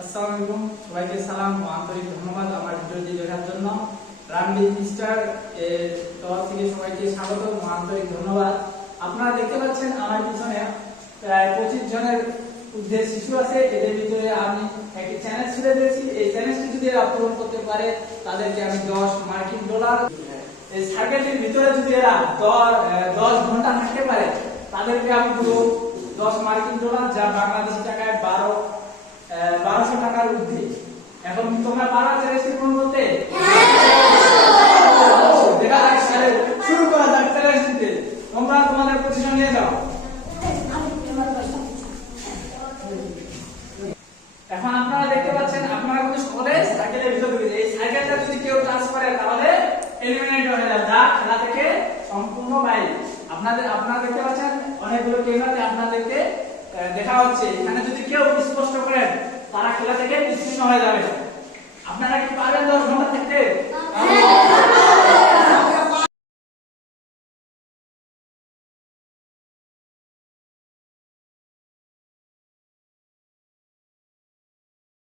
আসসালামু আলাইকুম, সবাইকে সালাম ও আন্তরিক ধন্যবাদ আমার ভিডিওটি দেখার জন্য। রানবিল মিস্টার এর তরফ থেকে সবাইকে স্বাগত ও আন্তরিক ধন্যবাদ। আপনারা দেখতে পাচ্ছেন আমার পিছনে প্রায় 25 জনের ঊর্ধ্বে শিশু আছে। এদের ভিতরে আমি একটি চ্যানেল ছেড়ে দিয়েছি। এই চ্যানেলটি যদি এরা পূরণ করতে পারে তাদেরকে আমি $10 এই সার্কেলটির ভিতরে যদি এরা 10 ঘন্টা থাকতে পারে তাদেরকে আমি পুরো $10 যা বাংলাদেশি টাকায় 1200 টাকার ঊর্ধ্বে। এখন কি তোমরা পারো চ্যালেঞ্জটি পূরণ করতে? দেখা যাক, শুরু করা যাক চ্যালেঞ্জটিতে। তোমরা তোমাদের পজিশন নিয়ে যাও। এখন আপনারা দেখতে পাচ্ছেন আপনারা কিন্তু সকলে সাইকেলের ভিতরে ঢুকে এই সাইকেলটা যদি কেউ টাচ করে তাহলে এলিমিনেট হয়ে যাবে, যা খেলা থেকে সম্পূর্ণ বাইরে। আপনারা দেখতে পাচ্ছেন অনেকগুলো ক্যামেরাতে আপনাদেরকে দেখা হচ্ছে। এখানে যদি কেউ স্পষ্ট করেন তারা খেলা থেকে বিচ্ছিন্ন হয়ে যাবে।